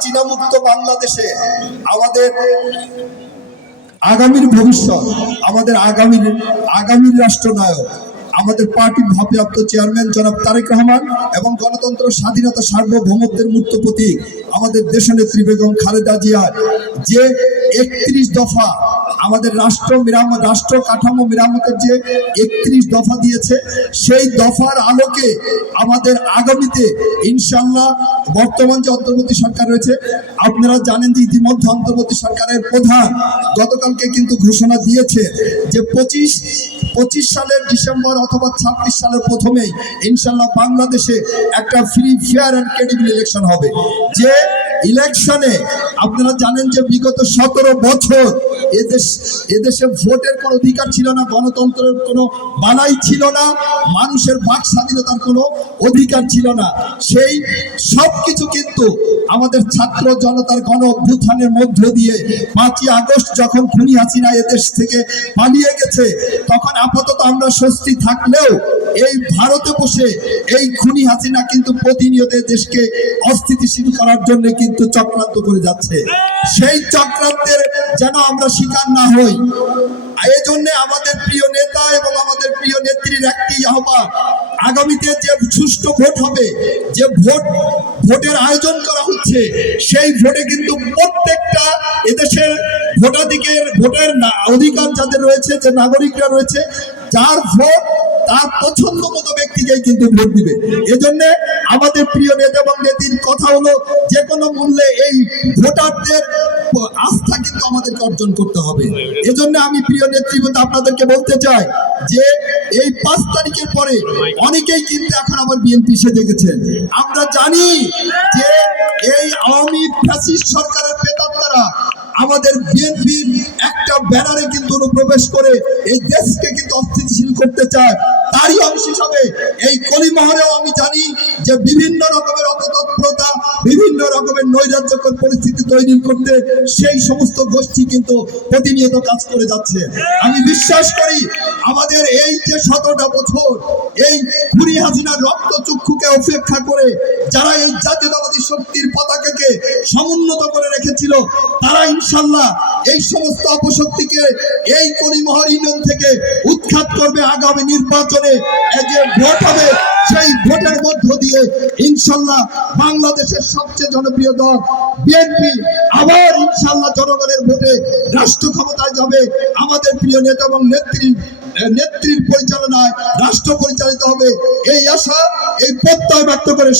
হাসিনা মুক্ত বাংলাদেশে আমাদের আগামীর ভবিষ্যৎ, আমাদের আগামীর রাষ্ট্রনায়ক, আমাদের পার্টির ভারপ্রাপ্ত চেয়ারম্যান জনাব তারেক রহমান এবং গণতন্ত্র, স্বাধীনতা, সার্বভৌমত্বের মূর্ত প্রতীক আমাদের দেশনেত্রী বেগম খালেদা জিয়ার যে 31 দফা আমাদের রাষ্ট্র কাঠামো মেরামতের যে 31 দফা দিয়েছে, সেই দফার আলোকে আমাদের আগামীতে ইনশাআল্লাহ বর্তমান যে অন্তর্বর্তী সরকার রয়েছে, আপনারা জানেন যে ইতিমধ্যে অন্তর্বর্তী সরকারের প্রধান গতকালকে কিন্তু ঘোষণা দিয়েছে যে 25 সালের ডিসেম্বর অথবা 26 সালের প্রথমেই ইনশাআল্লাহ বাংলাদেশে একটা free, fair and credible election হবে। যে ইলেকশনে আপনারা জানেন যে বিগত 17 বছর এদেশে ভোটের কোনো অধিকার ছিল না, গণতন্ত্রের কোনো বালাই ছিল না, মানুষের বাক স্বাধীনতার কোনো অধিকার ছিল না। সেই সব কিছু কিন্তু আমাদের ছাত্র জনতার গণ অভ্যুত্থানের মধ্য দিয়ে 5ই আগস্ট যখন খুনি হাসিনা এদেশ থেকে পালিয়ে গেছে, তখন আপাতত আমরা স্বস্তি থাকলেও এই ভারতে বসে এই খুনি হাসিনা কিন্তু প্রতিনিয়ত দেশকে অস্থিতিশীল করার জন্য কিন্তু চক্রান্ত করে যাচ্ছে। সেই চক্রান্তের যেন আমরা শিকার না হই, এই জন্য আমাদের প্রিয় নেতা এবং আমাদের প্রিয় নেত্রীর একটি আহ্বান, আগামীতে যে সুষ্ঠু ভোট হবে, যে ভোটের আয়োজন করা হচ্ছে, সেই ভোটে কিন্তু প্রত্যেকটা এদেশের ভোটাধিকার, ভোটের অধিকার যাদের রয়েছে, যে নাগরিকরা রয়েছে, যার ভোট তার পছন্দ মতো ব্যক্তিকেই কিন্তু ভোট দিবে। এজন্য আমাদের প্রিয় নেতা এবং নেত্রীর কথা হলো, যে কোনো মূল্যে এই ভোটারদের আস্থা কিন্তু আমাদেরকে অর্জন করতে হবে। এজন্য আমি প্রিয় নেতৃবৃন্দ আপনাদেরকে বলতে চাই যে এই 5 তারিখের পরে অনেকেই কিন্তু এখন আবার বিএনপি সেজে গেছেন। আমরা জানি যে এই আওয়ামী ফ্যাসিস্ট সরকারের প্রেতাত্মারা আমাদের বিএনপির একটা ব্যানারে কিন্তু অনুপ্রবেশ করে এই দেশকে কিন্তু অস্থিতিশীল করতে চায়। তারই অংশ হিসাবে এই কলিমহরেও আমি জানি যে বিভিন্ন রকমের অপতৎপরতা, বিভিন্ন রকমের নৈরাজ্যকর পরিস্থিতি তৈরি করতে সেই সমস্ত গোষ্ঠী কিন্তু প্রতিনিয়ত কাজ করে যাচ্ছে। আমি বিশ্বাস করি আমাদের এই যে 17টা বছর এই খুনি হাসিনার রক্তচক্ষুকে উপেক্ষা করে যারা এই জাতীয়তাবাদী শক্তির পতাকাকে সমুন্নত করে রেখেছিল, তারা ইনশাআল্লাহ এই সমস্ত অপশক্তিকে এই কলিমহর ইউনিয়ন থেকে উৎখাত করবে। আগামী নির্বাচনে যে ভোট হবে, সেই ভোটের মধ্য দিয়ে ইনশাআল্লাহ বাংলাদেশের সবচেয়ে জনপ্রিয় দল বিএনপি আবার ইনশাআল্লাহ জনগণের ভোটে রাষ্ট্র ক্ষমতায় যাবে। আমাদের প্রিয় নেতা এবং নেত্রীর পরিচালনায় রাষ্ট্র পরিচালিত হবে, এই আশা, এই প্রত্যয় ব্যক্ত করে